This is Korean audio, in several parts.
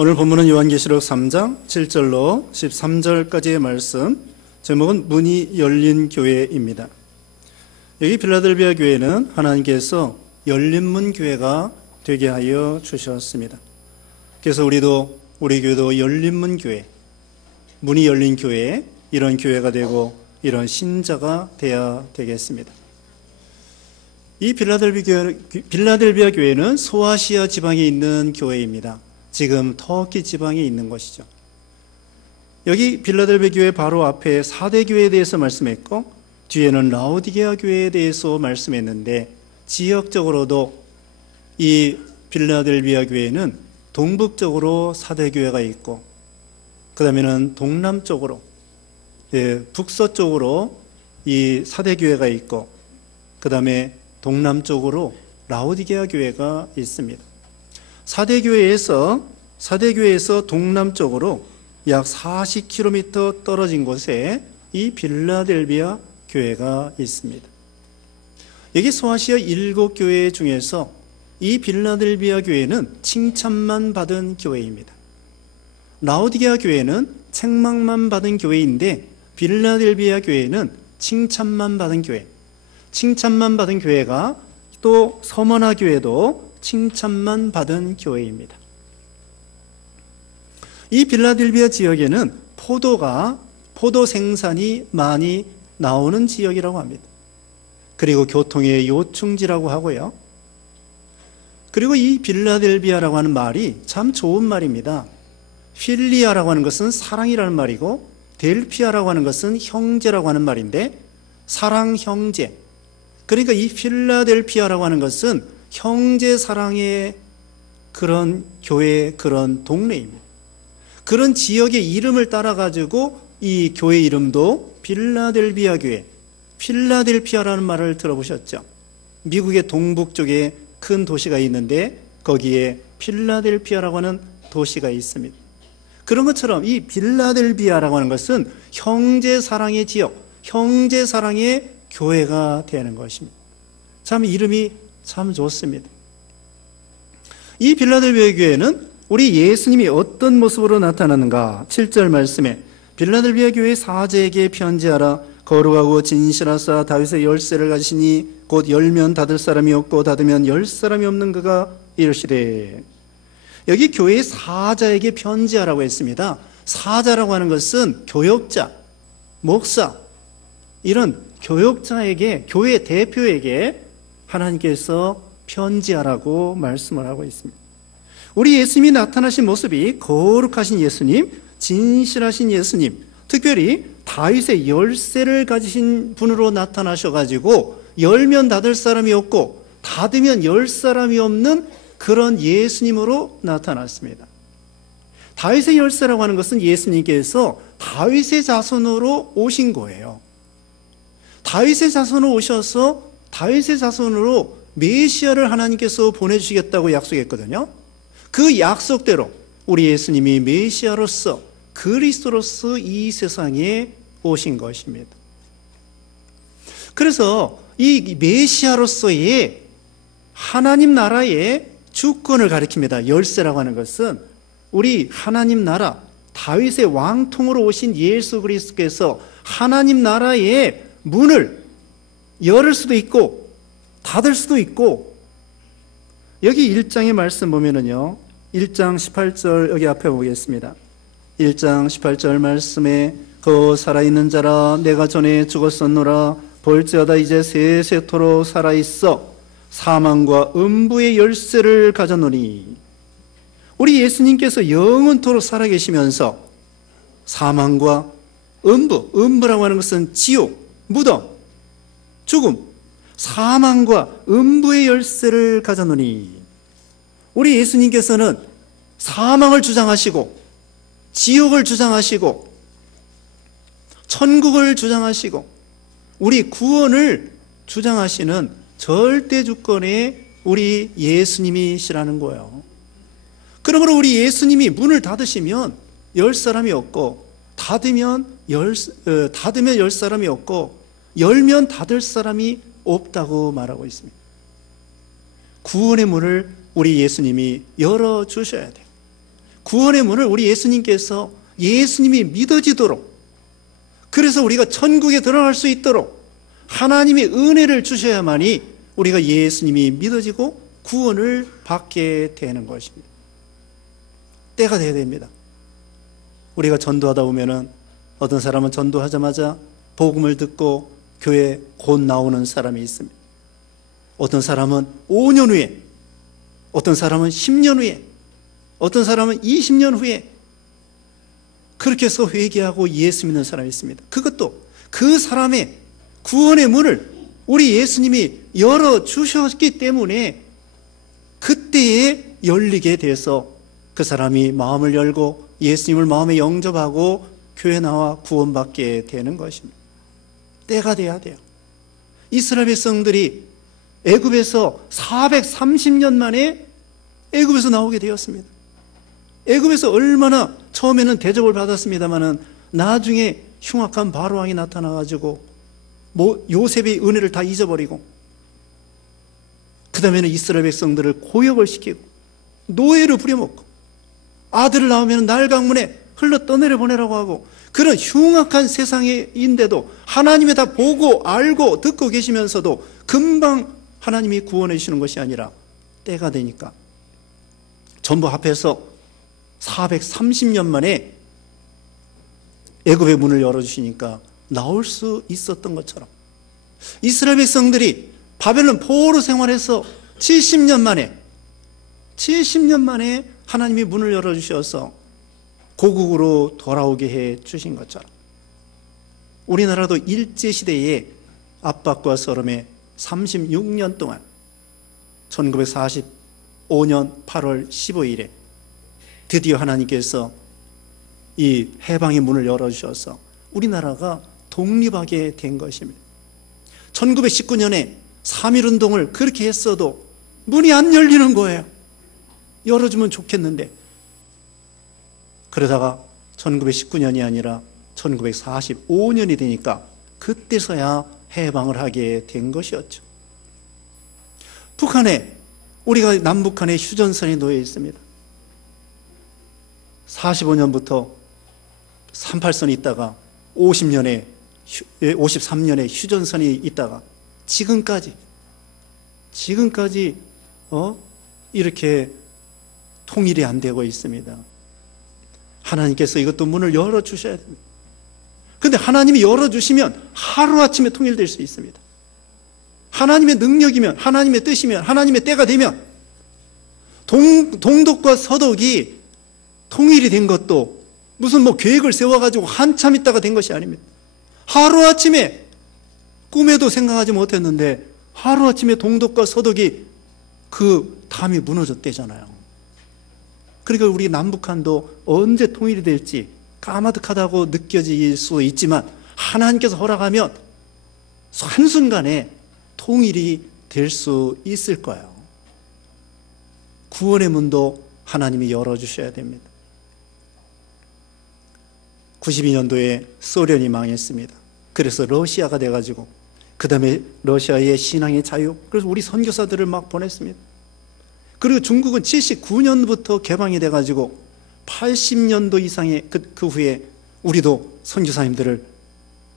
오늘 본문은 요한계시록 3장 7절로 13절까지의 말씀, 제목은 문이 열린 교회입니다. 여기 빌라델비아 교회는 하나님께서 열린 문 교회가 되게 하여 주셨습니다. 그래서 우리 교회도 열린 문 교회, 문이 열린 교회, 이런 교회가 되고 이런 신자가 되어야 되겠습니다. 이 빌라델비아 교회는 소아시아 지방에 있는 교회입니다. 지금 터키 지방에 있는 것이죠. 여기 빌라델비아 교회 바로 앞에 4대 교회에 대해서 말씀했고, 뒤에는 라오디게아 교회에 대해서 말씀했는데, 지역적으로도 이 빌라델비아 교회는 동북쪽으로 4대 교회가 있고, 그 다음에는 동남쪽으로, 북서쪽으로 이 4대 교회가 있고, 그 다음에 동남쪽으로 라오디게아 교회가 있습니다. 4대 교회에서 동남쪽으로 약 40km 떨어진 곳에 이 빌라델비아 교회가 있습니다. 여기 소아시아 7교회 중에서 이 빌라델비아 교회는 칭찬만 받은 교회입니다. 라오디게아 교회는 책망만 받은 교회인데, 빌라델비아 교회는 칭찬만 받은 교회. 칭찬만 받은 교회가 또 서머나 교회도 칭찬만 받은 교회입니다. 이 빌라델비아 지역에는 포도 생산이 많이 나오는 지역이라고 합니다. 그리고 교통의 요충지라고 하고요. 그리고 이 빌라델비아라고 하는 말이 참 좋은 말입니다. 필리아라고 하는 것은 사랑이라는 말이고, 델피아라고 하는 것은 형제라고 하는 말인데, 사랑 형제. 그러니까 이 필라델피아라고 하는 것은 형제 사랑의 그런 교회, 그런 동네입니다. 그런 지역의 이름을 따라가지고 이 교회 이름도 빌라델비아 교회, 필라델피아라는 말을 들어보셨죠? 미국의 동북쪽에 큰 도시가 있는데 거기에 필라델피아라고 하는 도시가 있습니다. 그런 것처럼 이 빌라델비아라고 하는 것은 형제 사랑의 지역, 형제 사랑의 교회가 되는 것입니다. 참 이름이 참 좋습니다. 이 빌라델비아 교회는 우리 예수님이 어떤 모습으로 나타나는가? 7절 말씀에 빌라델비아 교회 사제에게 편지하라. 거룩하고 진실하사 다윗의 열쇠를 가지시니 곧 열면 닫을 사람이 없고 닫으면 열 사람이 없는 그가 이르시되. 여기 교회의 사자에게 편지하라고 했습니다. 사자라고 하는 것은 교역자, 목사, 이런 교역자에게, 교회 대표에게 하나님께서 편지하라고 말씀을 하고 있습니다. 우리 예수님이 나타나신 모습이 거룩하신 예수님, 진실하신 예수님, 특별히 다윗의 열쇠를 가지신 분으로 나타나셔가지고 열면 닫을 사람이 없고 닫으면 열 사람이 없는 그런 예수님으로 나타났습니다. 다윗의 열쇠라고 하는 것은 예수님께서 다윗의 자손으로 오신 거예요. 다윗의 자손으로 오셔서 다윗의 자손으로 메시아를 하나님께서 보내주시겠다고 약속했거든요. 그 약속대로 우리 예수님이 메시아로서, 그리스도로서 이 세상에 오신 것입니다. 그래서 이 메시아로서의 하나님 나라의 주권을 가리킵니다. 열쇠라고 하는 것은 우리 하나님 나라, 다윗의 왕통으로 오신 예수 그리스도께서 하나님 나라의 문을 열을 수도 있고 닫을 수도 있고, 여기 1장의 말씀 보면은요, 1장 18절 여기 앞에 보겠습니다. 1장 18절 말씀에 그 살아있는 자라 내가 전에 죽었었노라 볼지어다 이제 세세토록 살아있어 사망과 음부의 열쇠를 가졌노니. 우리 예수님께서 영원토록 살아계시면서 사망과 음부라고 하는 것은 지옥, 무덤, 죽음, 사망과 음부의 열쇠를 가졌노니. 우리 예수님께서는 사망을 주장하시고 지옥을 주장하시고 천국을 주장하시고 우리 구원을 주장하시는 절대 주권의 우리 예수님이시라는 거예요. 그러므로 우리 예수님이 문을 닫으시면 열 사람이 없고 닫으면 열 사람이 없고 열면 닫을 사람이 없다고 말하고 있습니다. 구원의 문을 우리 예수님이 열어주셔야 돼요. 구원의 문을 우리 예수님께서 예수님이 믿어지도록, 그래서 우리가 천국에 들어갈 수 있도록 하나님의 은혜를 주셔야만이 우리가 예수님이 믿어지고 구원을 받게 되는 것입니다. 때가 돼야 됩니다. 우리가 전도하다 보면은 어떤 사람은 전도하자마자 복음을 듣고 교회 곧 나오는 사람이 있습니다. 어떤 사람은 5년 후에, 어떤 사람은 10년 후에, 어떤 사람은 20년 후에 그렇게 해서 회개하고 예수 믿는 사람이 있습니다. 그것도 그 사람의 구원의 문을 우리 예수님이 열어주셨기 때문에 그때에 열리게 돼서 그 사람이 마음을 열고 예수님을 마음에 영접하고 교회 나와 구원받게 되는 것입니다. 때가 돼야 돼요. 이스라엘 백성들이 애굽에서 430년 만에 애굽에서 나오게 되었습니다. 애굽에서 얼마나 처음에는 대접을 받았습니다마는 나중에 흉악한 바로왕이 나타나가지고 요셉의 은혜를 다 잊어버리고 그 다음에는 이스라엘 백성들을 고역을 시키고 노예로 부려먹고 아들을 낳으면 날강문에 흘러 떠내려 보내라고 하고 그런 흉악한 세상인데도 하나님이 다 보고 알고 듣고 계시면서도 금방 하나님이 구원해 주시는 것이 아니라 때가 되니까 전부 합해서 430년 만에 애굽의 문을 열어주시니까 나올 수 있었던 것처럼 이스라엘 백성들이 바벨론 포로 생활해서 70년 만에 하나님이 문을 열어주셔서 고국으로 돌아오게 해 주신 것처럼 우리나라도 일제시대의 압박과 서름에 36년 동안 1945년 8월 15일에 드디어 하나님께서 이 해방의 문을 열어주셔서 우리나라가 독립하게 된 것입니다. 1919년에 3.1운동을 그렇게 했어도 문이 안 열리는 거예요. 열어주면 좋겠는데 그러다가 1919년이 아니라 1945년이 되니까 그때서야 해방을 하게 된 것이었죠. 북한에 우리가 남북한에 휴전선이 놓여 있습니다. 45년부터 38선이 있다가 53년에 휴전선이 있다가 지금까지 이렇게 통일이 안 되고 있습니다. 하나님께서 이것도 문을 열어주셔야 됩니다. 그런데 하나님이 열어주시면 하루아침에 통일될 수 있습니다. 하나님의 능력이면, 하나님의 뜻이면, 하나님의 때가 되면 동독과 서독이 통일이 된 것도 무슨 계획을 세워가지고 한참 있다가 된 것이 아닙니다. 하루아침에 꿈에도 생각하지 못했는데 하루아침에 동독과 서독이 그 담이 무너졌대잖아요. 그러니까 우리 남북한도 언제 통일이 될지 까마득하다고 느껴질 수 있지만 하나님께서 허락하면 한순간에 통일이 될 수 있을 거예요. 구원의 문도 하나님이 열어주셔야 됩니다. 92년도에 소련이 망했습니다. 그래서 러시아가 돼가지고 그 다음에 러시아의 신앙의 자유, 그래서 우리 선교사들을 막 보냈습니다. 그리고 중국은 79년부터 개방이 돼가지고 80년도 이상의 그 후에 우리도 선교사님들을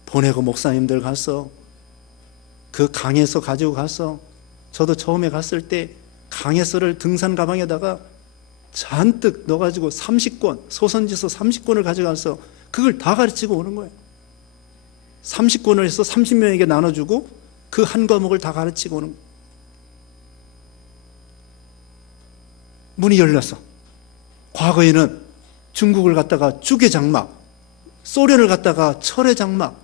보내고 목사님들 가서 그 강에서 가지고 가서 저도 처음에 갔을 때 강에서를 등산 가방에다가 잔뜩 넣어가지고 30권, 소선지서 30권을 가져가서 그걸 다 가르치고 오는 거예요. 30권을 해서 30명에게 나눠주고 그 한 과목을 다 가르치고 오는 거예요. 문이 열려서 과거에는 중국을 갖다가 죽의 장막, 소련을 갖다가 철의 장막,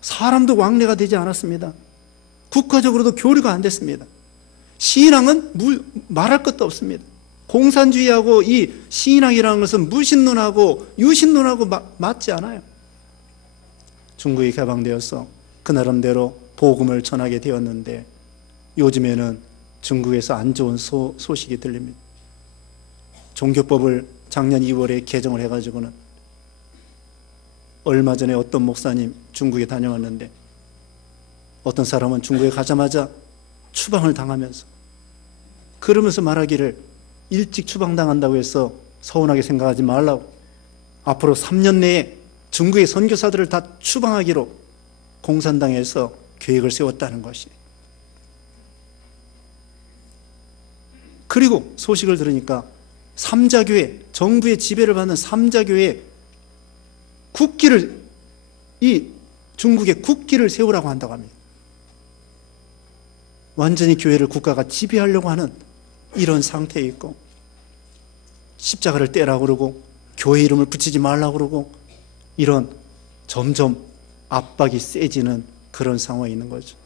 사람도 왕래가 되지 않았습니다. 국가적으로도 교류가 안 됐습니다. 신앙은 말할 것도 없습니다. 공산주의하고 이 신앙이라는 것은 무신론하고 유신론하고 맞지 않아요. 중국이 개방되어서 그 나름대로 복음을 전하게 되었는데 요즘에는 중국에서 안 좋은 소식이 들립니다. 종교법을 작년 2월에 개정을 해가지고는 얼마 전에 어떤 목사님 중국에 다녀왔는데 어떤 사람은 중국에 가자마자 추방을 당하면서 그러면서 말하기를 일찍 추방당한다고 해서 서운하게 생각하지 말라고, 앞으로 3년 내에 중국의 선교사들을 다 추방하기로 공산당에서 계획을 세웠다는 것이. 그리고 소식을 들으니까 삼자교회, 정부의 지배를 받는 삼자교회 국기를, 이 중국의 국기를 세우라고 한다고 합니다. 완전히 교회를 국가가 지배하려고 하는 이런 상태에 있고, 십자가를 떼라고 그러고 교회 이름을 붙이지 말라고 그러고, 이런 점점 압박이 세지는 그런 상황에 있는 거죠.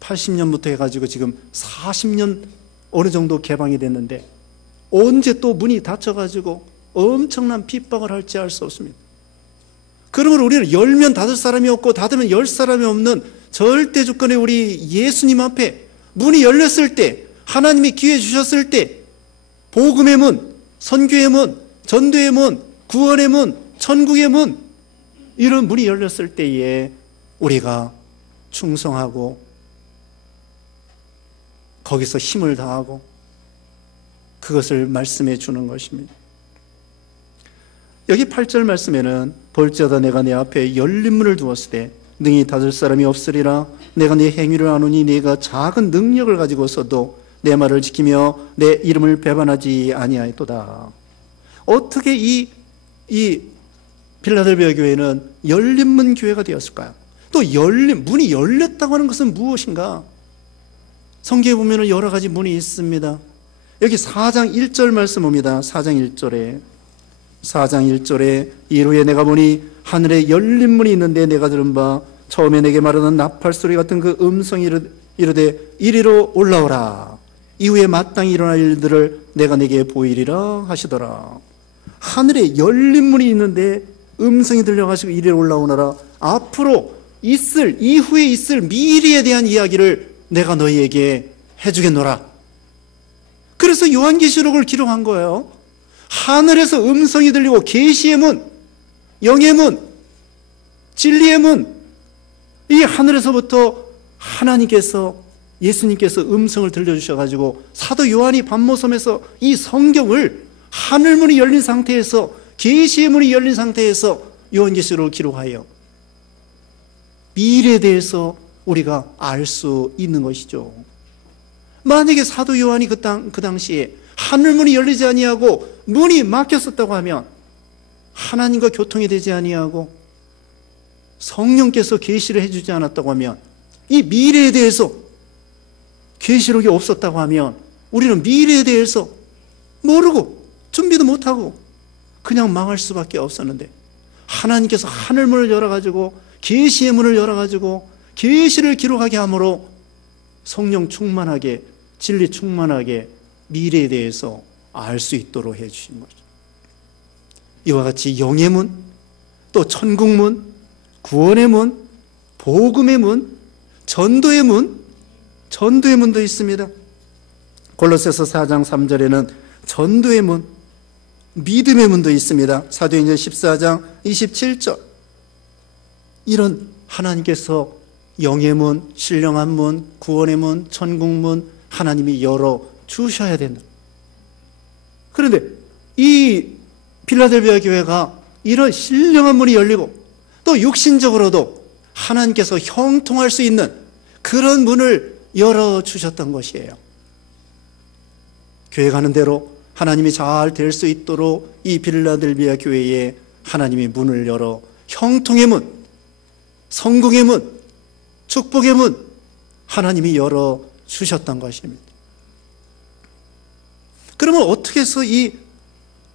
80년부터 해가지고 지금 40년 어느 정도 개방이 됐는데 언제 또 문이 닫혀가지고 엄청난 핍박을 할지 알 수 없습니다. 그러므로 우리는 열면 닫을 사람이 없고 닫으면 열 사람이 없는 절대 주권의 우리 예수님 앞에 문이 열렸을 때, 하나님이 기회 주셨을 때, 복음의 문, 선교의 문, 전도의 문, 구원의 문, 천국의 문, 이런 문이 열렸을 때에 우리가 충성하고 거기서 힘을 다하고 그것을 말씀해 주는 것입니다. 여기 8절 말씀에는 볼지어다 내가 내 앞에 열린 문을 두었을 때 능히 닫을 사람이 없으리라. 내가 네 행위를 아노니 네가 작은 능력을 가지고서도 내 말을 지키며 내 이름을 배반하지 아니하였도다. 어떻게 이 빌라델비아 교회는 열린 문 교회가 되었을까요? 또 문이 열렸다고 하는 것은 무엇인가? 성경에 보면 여러 가지 문이 있습니다. 여기 4장 1절 말씀 봅니다. 4장 1절에 이후에 내가 보니 하늘에 열린 문이 있는데 내가 들은 바 처음에 내게 말하는 나팔 소리 같은 그 음성이 이르되 이리로 올라오라. 이후에 마땅히 일어날 일들을 내가 내게 보이리라 하시더라. 하늘에 열린 문이 있는데 음성이 들려가지고 이리로 올라오너라. 앞으로 이후에 있을 미래에 대한 이야기를 내가 너희에게 해주겠노라. 그래서 요한계시록을 기록한 거예요. 하늘에서 음성이 들리고 계시의 문, 영의 문, 진리의 문, 이 하늘에서부터 하나님께서, 예수님께서 음성을 들려주셔가지고 사도 요한이 반모섬에서 이 성경을 하늘문이 열린 상태에서, 계시의 문이 열린 상태에서 요한계시록을 기록하여 미래에 대해서 우리가 알 수 있는 것이죠. 만약에 사도 요한이 그 당시에 하늘문이 열리지 아니하고 문이 막혔었다고 하면, 하나님과 교통이 되지 아니하고 성령께서 계시를 해주지 않았다고 하면, 이 미래에 대해서 계시록이 없었다고 하면 우리는 미래에 대해서 모르고 준비도 못하고 그냥 망할 수밖에 없었는데, 하나님께서 하늘문을 열어가지고 계시의 문을 열어가지고 계시를 기록하게 함으로 성령 충만하게, 진리 충만하게 미래에 대해서 알 수 있도록 해주신 거죠. 이와 같이 영의 문, 또 천국문, 구원의 문, 복음의 문, 전도의 문도 있습니다. 골로새서 4장 3절에는 전도의 문, 믿음의 문도 있습니다. 사도행전 14장 27절. 이런 하나님께서 영의 문, 신령한 문, 구원의 문, 천국문 하나님이 열어 주셔야 된다. 그런데 이 빌라델비아 교회가 이런 신령한 문이 열리고 또 육신적으로도 하나님께서 형통할 수 있는 그런 문을 열어주셨던 것이에요. 교회 가는 대로 하나님이 잘 될 수 있도록 이 빌라델비아 교회에 하나님이 문을 열어 형통의 문, 성공의 문, 축복의 문 하나님이 열어주셨던 것입니다. 그러면 어떻게 해서 이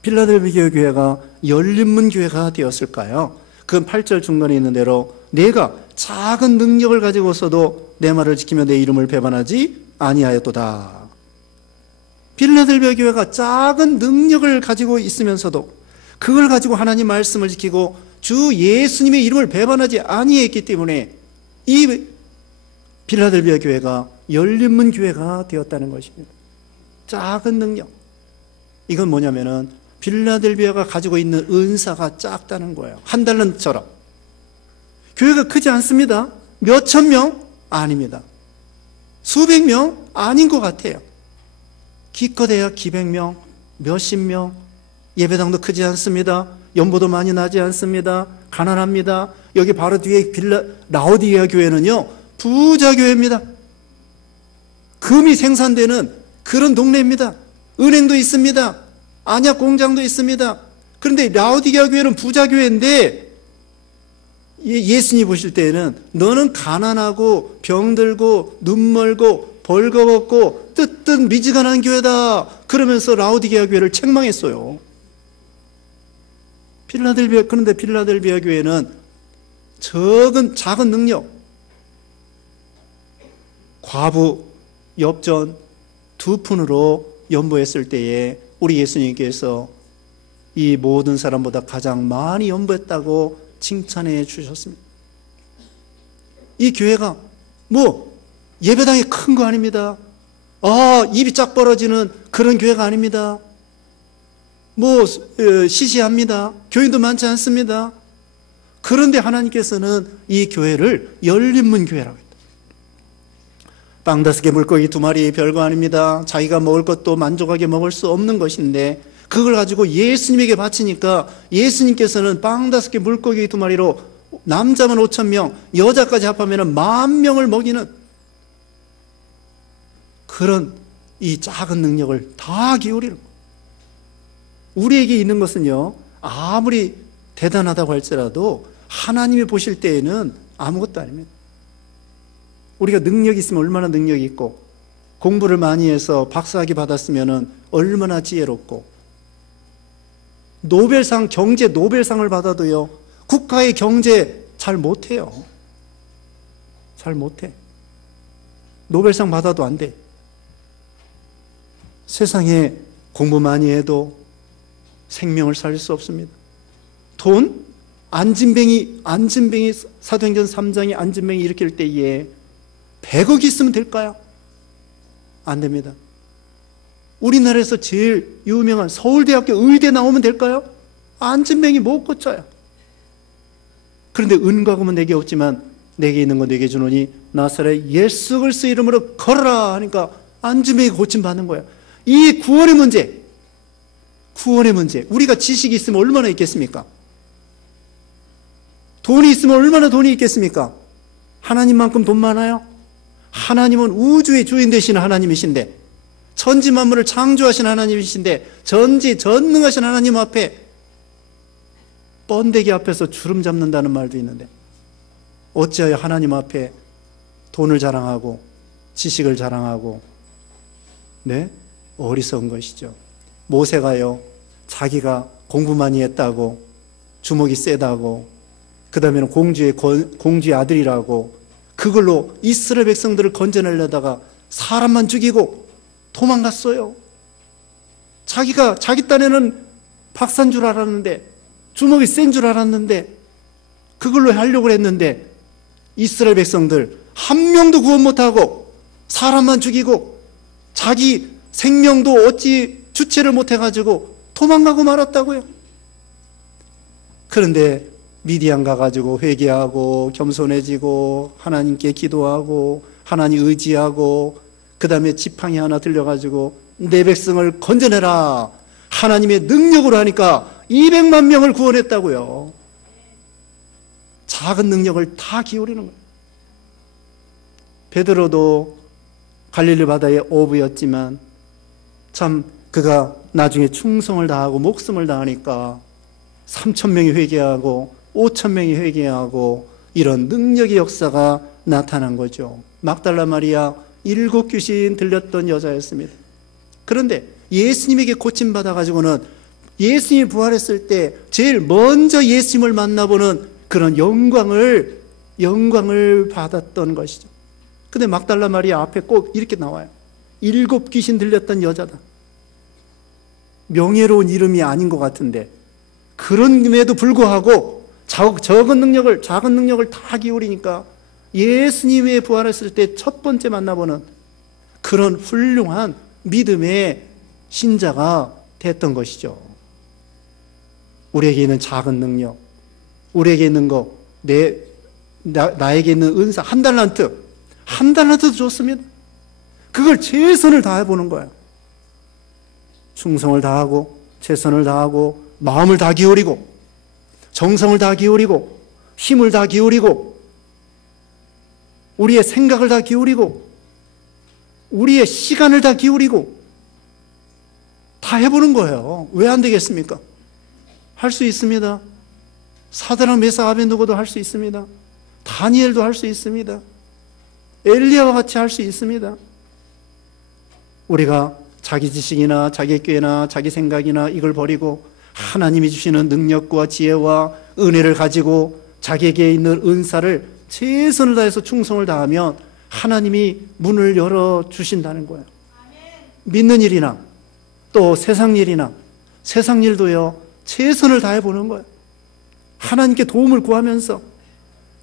빌라델비아 교회가 열린 문 교회가 되었을까요? 그 8절 중간에 있는 대로 내가 작은 능력을 가지고서도 내 말을 지키며 내 이름을 배반하지 아니하였도다. 빌라델비아 교회가 작은 능력을 가지고 있으면서도 그걸 가지고 하나님 말씀을 지키고 주 예수님의 이름을 배반하지 아니했기 때문에 이 빌라델비아 교회가 열린 문 교회가 되었다는 것입니다. 작은 능력. 이건 뭐냐면은 빌라델비아가 가지고 있는 은사가 작다는 거예요. 한 달란트처럼. 교회가 크지 않습니다. 몇천 명? 아닙니다. 수백 명? 아닌 것 같아요. 기껏해야 기백 명, 몇십 명, 예배당도 크지 않습니다. 연보도 많이 나지 않습니다. 가난합니다. 여기 바로 뒤에 라오디게아 교회는요, 부자 교회입니다. 금이 생산되는 그런 동네입니다. 은행도 있습니다. 안약 공장도 있습니다. 그런데 라오디게아 교회는 부자 교회인데 예수님이 보실 때에는 너는 가난하고 병들고 눈 멀고 벌거벗고 뜨뜻 미지근한 교회다. 그러면서 라오디게아 교회를 책망했어요. 그런데 필라델비아 교회는 작은 능력, 과부 엽전 2푼으로 연보했을 때에 우리 예수님께서 이 모든 사람보다 가장 많이 연보했다고 칭찬해 주셨습니다. 이 교회가 예배당이 큰 거 아닙니다. 입이 쫙 벌어지는 그런 교회가 아닙니다. 시시합니다. 교인도 많지 않습니다. 그런데 하나님께서는 이 교회를 열린문 교회라고 했다. 빵 5개 물고기 2마리 별거 아닙니다. 자기가 먹을 것도 만족하게 먹을 수 없는 것인데 그걸 가지고 예수님에게 바치니까 예수님께서는 빵 5개 물고기 2마리로 남자만 5,000명, 여자까지 합하면 10,000명을 먹이는 그런 이 작은 능력을 다 기울이는 거예요. 우리에게 있는 것은요, 아무리 대단하다고 할지라도 하나님이 보실 때에는 아무것도 아닙니다. 우리가 능력이 있으면 얼마나 능력이 있고, 공부를 많이 해서 박사학위 받았으면 얼마나 지혜롭고, 경제 노벨상을 받아도요, 국가의 경제 잘 못해요. 잘 못해. 노벨상 받아도 안 돼. 세상에 공부 많이 해도 생명을 살릴 수 없습니다. 돈? 안진뱅이 사도행전 3장에 안진뱅이 일으킬 때에 100억 있으면 될까요? 안 됩니다. 우리나라에서 제일 유명한 서울대학교 의대 나오면 될까요? 안진뱅이 못 고쳐요. 그런데 은과 금은 내게 없지만 내게 있는 건 내게 주노니 나사렛 예수 그리스도 이름으로 걸어라 하니까 안진뱅이 고침받는 거예요. 이 구원의 문제, 우리가 지식이 있으면 얼마나 있겠습니까? 돈이 있으면 얼마나 돈이 있겠습니까? 하나님만큼 돈 많아요? 하나님은 우주의 주인 되시는 하나님이신데, 천지 만물을 창조하신 하나님이신데, 전능하신 하나님 앞에 번데기 앞에서 주름 잡는다는 말도 있는데, 어찌하여 하나님 앞에 돈을 자랑하고 지식을 자랑하고, 어리석은 것이죠. 모세가요, 자기가 공부 많이 했다고, 주먹이 세다고, 그 다음에는 공주의 아들이라고, 그걸로 이스라엘 백성들을 건져내려다가 사람만 죽이고 도망갔어요. 자기 딴에는 박사인 줄 알았는데, 주먹이 센 줄 알았는데, 그걸로 하려고 했는데, 이스라엘 백성들 한 명도 구원 못하고 사람만 죽이고 자기 생명도 어찌 주체를 못해가지고 도망가고 말았다고요. 그런데 미디안 가가지고 회개하고 겸손해지고 하나님께 기도하고 하나님 의지하고 그 다음에 지팡이 하나 들려가지고 내 백성을 건져내라 하나님의 능력으로 하니까 200만 명을 구원했다고요. 작은 능력을 다 기울이는 거예요. 베드로도 갈릴리 바다의 어부였지만 참 그가 나중에 충성을 다하고 목숨을 다하니까 3,000명이 회개하고 5,000명이 회개하고 이런 능력의 역사가 나타난 거죠. 막달라 마리아 7 귀신 들렸던 여자였습니다. 그런데 예수님에게 고침받아가지고는 예수님이 부활했을 때 제일 먼저 예수님을 만나보는 그런 영광을 받았던 것이죠. 근데 막달라 마리아 앞에 꼭 이렇게 나와요. 7 귀신 들렸던 여자다. 명예로운 이름이 아닌 것 같은데 그런데도 불구하고 작은 능력을 다 기울이니까 예수님의 부활했을 때 첫 번째 만나보는 그런 훌륭한 믿음의 신자가 됐던 것이죠. 우리에게 있는 작은 능력, 우리에게 있는 거, 나에게 있는 은사, 한 달란트도 좋습니다. 그걸 최선을 다해보는 거예요. 충성을 다하고 최선을 다하고 마음을 다 기울이고 정성을 다 기울이고 힘을 다 기울이고 우리의 생각을 다 기울이고 우리의 시간을 다 기울이고 다 해보는 거예요. 왜 안 되겠습니까? 할 수 있습니다. 사드락 메삭 아벤느고도 할 수 있습니다. 다니엘도 할 수 있습니다. 엘리야와 같이 할 수 있습니다. 우리가 자기 지식이나 자기 꾀나 자기 생각이나 이걸 버리고 하나님이 주시는 능력과 지혜와 은혜를 가지고 자기에게 있는 은사를 최선을 다해서 충성을 다하면 하나님이 문을 열어주신다는 거예요. 믿는 일이나 또 세상 일이나 세상 일도요, 최선을 다해보는 거예요. 하나님께 도움을 구하면서,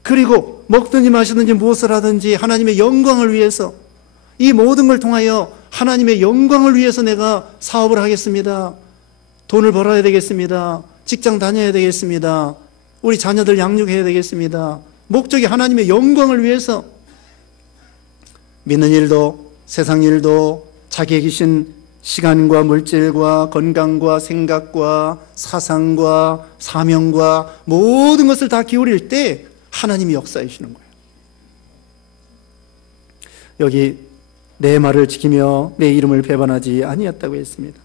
그리고 먹든지 마시든지 무엇을 하든지 하나님의 영광을 위해서, 이 모든 걸 통하여 하나님의 영광을 위해서 내가 사업을 하겠습니다. 돈을 벌어야 되겠습니다. 직장 다녀야 되겠습니다. 우리 자녀들 양육해야 되겠습니다. 목적이 하나님의 영광을 위해서 믿는 일도 세상 일도 자기에게 주신 시간과 물질과 건강과 생각과 사상과 사명과 모든 것을 다 기울일 때 하나님이 역사해 주시는 거예요. 여기 내 말을 지키며 내 이름을 배반하지 아니했다고 했습니다.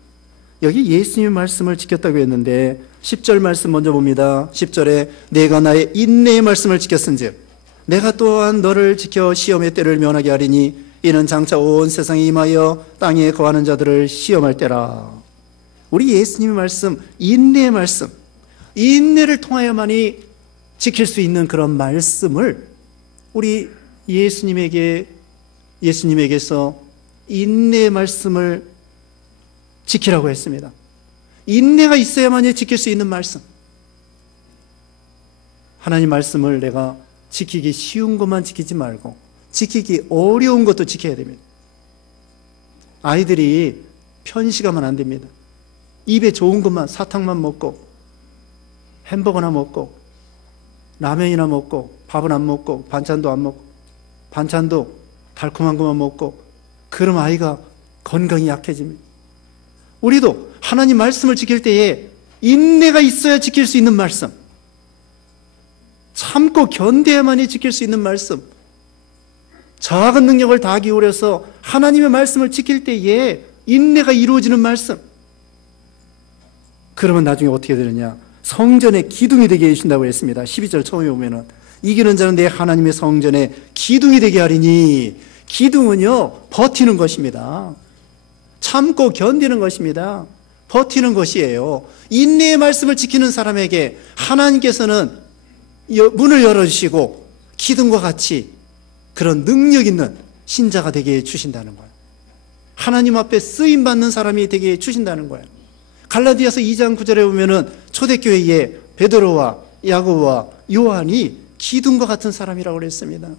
여기 예수님의 말씀을 지켰다고 했는데 10절 말씀 먼저 봅니다. 10절에 내가 나의 인내의 말씀을 지켰은즉 내가 또한 너를 지켜 시험의 때를 면하게 하리니 이는 장차 온 세상에 임하여 땅에 거하는 자들을 시험할 때라. 우리 예수님의 말씀, 인내의 말씀, 인내를 통하여만이 지킬 수 있는 그런 말씀을 우리 예수님에게서 인내의 말씀을 지키라고 했습니다. 인내가 있어야만이 지킬 수 있는 말씀. 하나님 말씀을 내가 지키기 쉬운 것만 지키지 말고 지키기 어려운 것도 지켜야 됩니다. 아이들이 편식하면 안 됩니다. 입에 좋은 것만, 사탕만 먹고 햄버거나 먹고 라면이나 먹고 밥은 안 먹고 반찬도 안 먹고 반찬도 달콤한 것만 먹고 그럼 아이가 건강이 약해집니다. 우리도 하나님 말씀을 지킬 때에 인내가 있어야 지킬 수 있는 말씀, 참고 견뎌야만이 지킬 수 있는 말씀, 작은 능력을 다 기울여서 하나님의 말씀을 지킬 때에 인내가 이루어지는 말씀. 그러면 나중에 어떻게 되느냐? 성전의 기둥이 되게 해주신다고 했습니다. 12절 처음에 보면은 이기는 자는 내 하나님의 성전에 기둥이 되게 하리니, 기둥은요 버티는 것입니다. 참고 견디는 것입니다. 버티는 것이에요. 인내의 말씀을 지키는 사람에게 하나님께서는 문을 열어주시고 기둥과 같이 그런 능력 있는 신자가 되게 해주신다는 거예요. 하나님 앞에 쓰임받는 사람이 되게 해주신다는 거예요. 갈라디아서 2장 9절에 보면은 초대교회에 베드로와 야고보와 요한이 기둥과 같은 사람이라고 그랬습니다.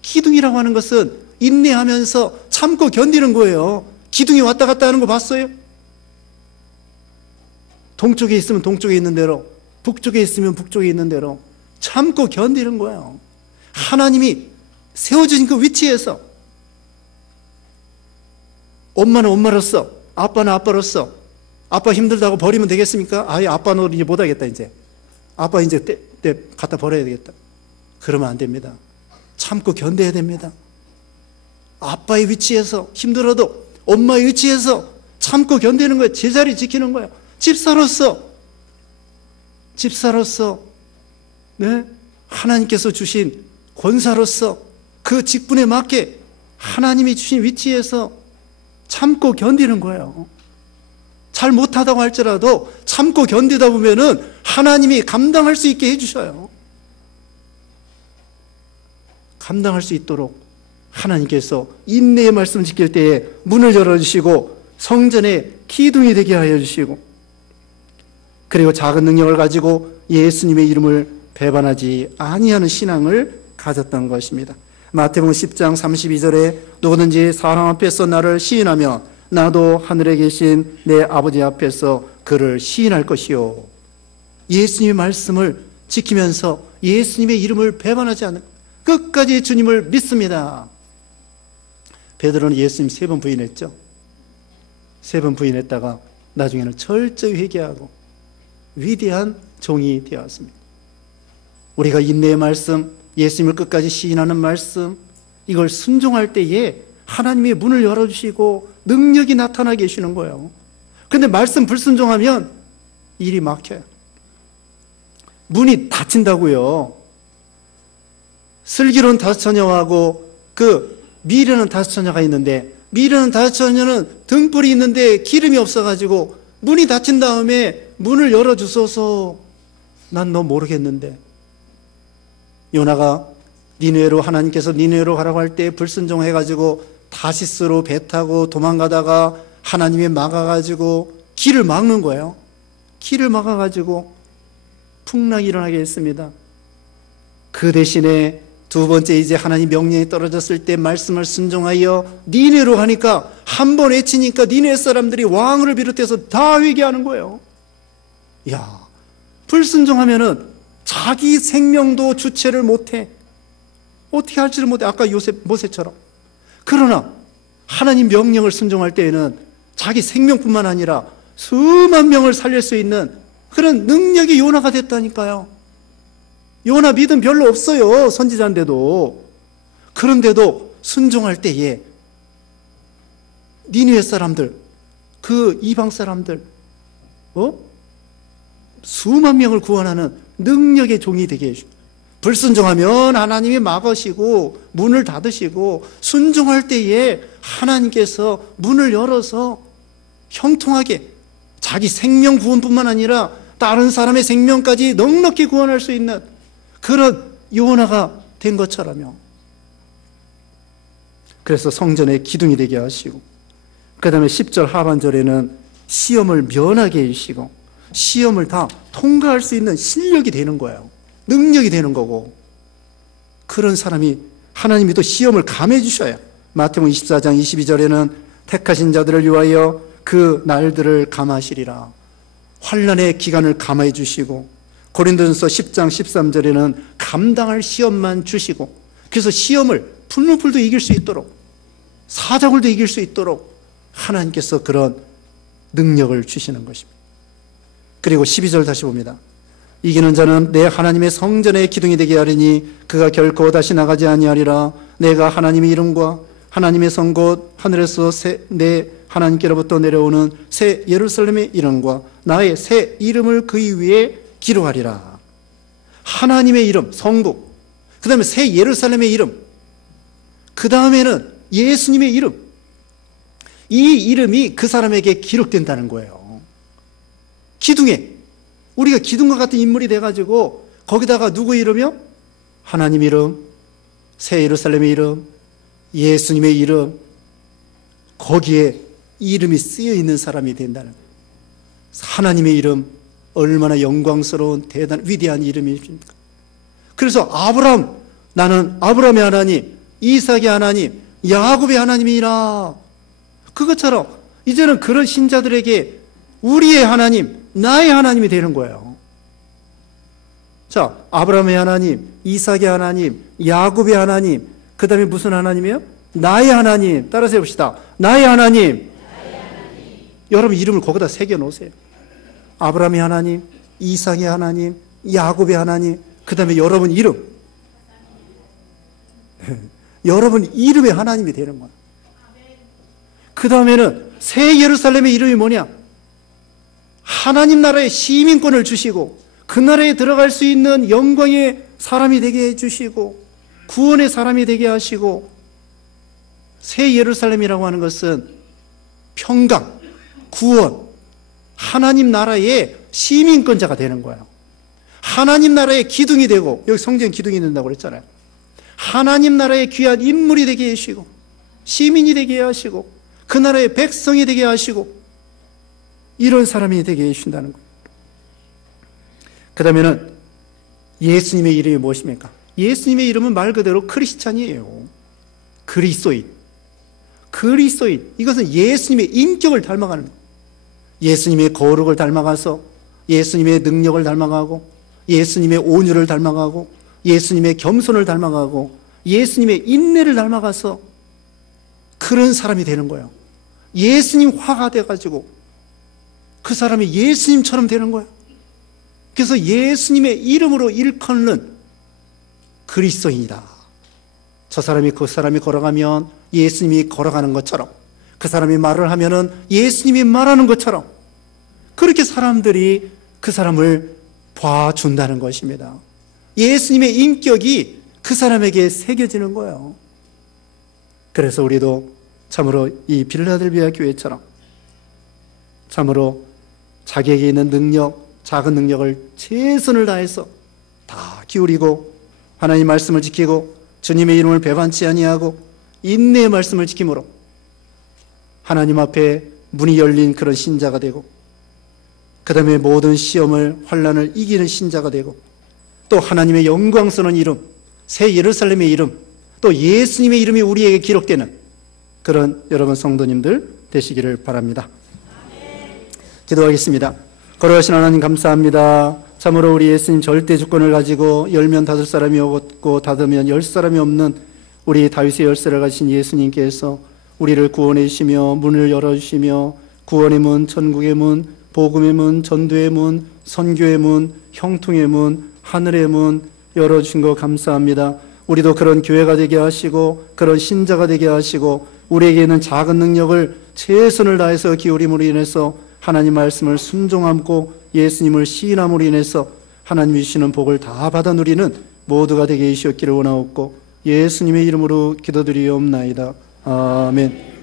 기둥이라고 하는 것은 인내하면서 참고 견디는 거예요. 기둥이 왔다 갔다 하는 거 봤어요? 동쪽에 있으면 동쪽에 있는 대로, 북쪽에 있으면 북쪽에 있는 대로 참고 견디는 거예요. 하나님이 세워주신 그 위치에서 엄마는 엄마로서, 아빠는 아빠로서, 아빠 힘들다고 버리면 되겠습니까? 아예 아빠 노릇 이제 못하겠다, 이제. 아빠 이제 때 갖다 버려야 되겠다. 그러면 안 됩니다. 참고 견뎌야 됩니다. 아빠의 위치에서 힘들어도 엄마의 위치에서 참고 견디는 거예요. 제자리 지키는 거예요. 집사로서, 네? 하나님께서 주신 권사로서 그 직분에 맞게 하나님이 주신 위치에서 참고 견디는 거예요. 잘 못하다고 할지라도 참고 견디다 보면은 하나님이 감당할 수 있게 해주셔요. 감당할 수 있도록 하나님께서 인내의 말씀을 지킬 때에 문을 열어주시고 성전에 기둥이 되게 하여 주시고, 그리고 작은 능력을 가지고 예수님의 이름을 배반하지 아니하는 신앙을 가졌던 것입니다. 마태복음 10장 32절에 누구든지 사람 앞에서 나를 시인하면 나도 하늘에 계신 내 아버지 앞에서 그를 시인할 것이요. 예수님의 말씀을 지키면서 예수님의 이름을 배반하지 않는, 끝까지 주님을 믿습니다. 베드로는 예수님 3번 부인했죠. 3번 부인했다가 나중에는 철저히 회개하고 위대한 종이 되었습니다. 우리가 인내의 말씀, 예수님을 끝까지 시인하는 말씀, 이걸 순종할 때에 하나님의 문을 열어주시고 능력이 나타나게 해주시는 거예요. 그런데 말씀 불순종하면 일이 막혀요. 문이 닫힌다고요. 슬기로운 다섯 처녀하고 미련한 다섯 처녀가 있는데, 미련한 다섯 처녀는 등불이 있는데 기름이 없어가지고 문이 닫힌 다음에 문을 열어주소서, 난 너 모르겠는데. 요나가 하나님께서 니느웨로 가라고 할 때 불순종해가지고 다시스로 배 타고 도망가다가 하나님이 막아가지고 길을 막는 거예요. 길을 막아가지고 풍랑이 일어나게 했습니다. 그 대신에 두 번째 이제 하나님 명령이 떨어졌을 때 말씀을 순종하여 니느웨로 가니까 한 번 외치니까 니느웨 사람들이 왕을 비롯해서 다 회개하는 거예요. 야, 불순종하면은 자기 생명도 주체를 못해. 어떻게 할지를 못해. 아까 모세처럼. 그러나 하나님 명령을 순종할 때에는 자기 생명뿐만 아니라 수만 명을 살릴 수 있는 그런 능력이 요나가 됐다니까요. 요나 믿음 별로 없어요, 선지자인데도. 그런데도 순종할 때에 니느웨 사람들, 그 이방 사람들, 수만 명을 구원하는 능력의 종이 되게 해주고, 불순종하면 하나님이 막으시고 문을 닫으시고, 순종할 때에 하나님께서 문을 열어서 형통하게 자기 생명 구원뿐만 아니라 다른 사람의 생명까지 넉넉히 구원할 수 있는 그런 요나가 된 것처럼요. 그래서 성전의 기둥이 되게 하시고, 그 다음에 10절 하반절에는 시험을 면하게 해주시고 시험을 다 통과할 수 있는 실력이 되는 거예요. 능력이 되는 거고, 그런 사람이 하나님이 또 시험을 감해 주셔요. 마태복음 24장 22절에는 택하신 자들을 위하여 그 날들을 감하시리라. 환난의 기간을 감해 주시고, 고린도전서 10장 13절에는 감당할 시험만 주시고, 그래서 시험을 풀무불도 이길 수 있도록, 사자굴도 이길 수 있도록 하나님께서 그런 능력을 주시는 것입니다. 그리고 12절 다시 봅니다. 이기는 자는 내 하나님의 성전의 기둥이 되게 하리니 그가 결코 다시 나가지 아니하리라. 내가 하나님의 이름과 하나님의 성 곧 하늘에서 내 하나님께로부터 내려오는 새 예루살렘의 이름과 나의 새 이름을 그 위에 기록하리라. 하나님의 이름, 성국, 그 다음에 새 예루살렘의 이름, 그 다음에는 예수님의 이름, 이 이름이 그 사람에게 기록된다는 거예요. 기둥에, 우리가 기둥과 같은 인물이 돼가지고 거기다가 누구 이름이요? 하나님 이름, 새 예루살렘의 이름, 예수님의 이름, 거기에 이름이 쓰여 있는 사람이 된다는 거예요. 하나님의 이름, 얼마나 영광스러운 대단한 위대한 이름이십니까? 그래서 나는 아브라함의 하나님, 이삭의 하나님, 야곱의 하나님이라. 그것처럼 이제는 그런 신자들에게 우리의 하나님, 나의 하나님이 되는 거예요. 자, 아브라함의 하나님, 이삭의 하나님, 야곱의 하나님, 그 다음에 무슨 하나님이에요? 나의 하나님. 따라서 해봅시다. 나의 하나님. 여러분 이름을 거기다 새겨 놓으세요. 아브라함의 하나님, 이삭의 하나님, 야곱의 하나님, 그 다음에 여러분 이름. 여러분 이름의 하나님이 되는 거야. 그 다음에는 새 예루살렘의 이름이 뭐냐? 하나님 나라의 시민권을 주시고 그 나라에 들어갈 수 있는 영광의 사람이 되게 해주시고 구원의 사람이 되게 하시고, 새 예루살렘이라고 하는 것은 평강, 구원, 하나님 나라의 시민권자가 되는 거예요. 하나님 나라의 기둥이 되고, 여기 성전 기둥이 된다고 그랬잖아요. 하나님 나라의 귀한 인물이 되게 하시고 시민이 되게 하시고 그 나라의 백성이 되게 하시고, 이런 사람이 되게 해주신다는 거예요. 그 다음에는 예수님의 이름이 무엇입니까? 예수님의 이름은 말 그대로 크리스찬이에요. 그리스도인. 이것은 예수님의 인격을 닮아가는 거예요. 예수님의 거룩을 닮아가서 예수님의 능력을 닮아가고, 예수님의 온유를 닮아가고, 예수님의 겸손을 닮아가고, 예수님의 인내를 닮아가서 그런 사람이 되는 거예요. 예수님 화가 돼가지고 그 사람이 예수님처럼 되는 거예요. 그래서 예수님의 이름으로 일컫는 그리스도인이다. 저 사람이 그 사람이 걸어가면 예수님이 걸어가는 것처럼, 그 사람이 말을 하면은 예수님이 말하는 것처럼, 그렇게 사람들이 그 사람을 봐준다는 것입니다. 예수님의 인격이 그 사람에게 새겨지는 거예요. 그래서 우리도 참으로 이 빌라델비아 교회처럼 참으로 자기에게 있는 능력, 작은 능력을 최선을 다해서 다 기울이고 하나님 말씀을 지키고 주님의 이름을 배반치 아니하고 인내의 말씀을 지킴으로 하나님 앞에 문이 열린 그런 신자가 되고, 그 다음에 모든 시험을, 환난을 이기는 신자가 되고, 또 하나님의 영광스러운 이름, 새 예루살렘의 이름, 또 예수님의 이름이 우리에게 기록되는 그런 여러분 성도님들 되시기를 바랍니다. 기도하겠습니다. 거룩하신 하나님 감사합니다. 참으로 우리 예수님 절대 주권을 가지고 열면 닫을 사람이 없고 닫으면 열 사람이 없는 우리 다윗의 열쇠를 가진 예수님께서 우리를 구원해 주시며 문을 열어주시며 구원의 문, 천국의 문, 복음의 문, 전도의 문, 선교의 문, 형통의 문, 하늘의 문 열어주신 거 감사합니다. 우리도 그런 교회가 되게 하시고 그런 신자가 되게 하시고 우리에게는 작은 능력을 최선을 다해서 기울임으로 인해서 하나님 말씀을 순종함고 예수님을 시인함으로 인해서 하나님이 주시는 복을 다 받아 누리는 모두가 되게 해주셨기를 원하옵고 예수님의 이름으로 기도드리옵나이다. 아멘.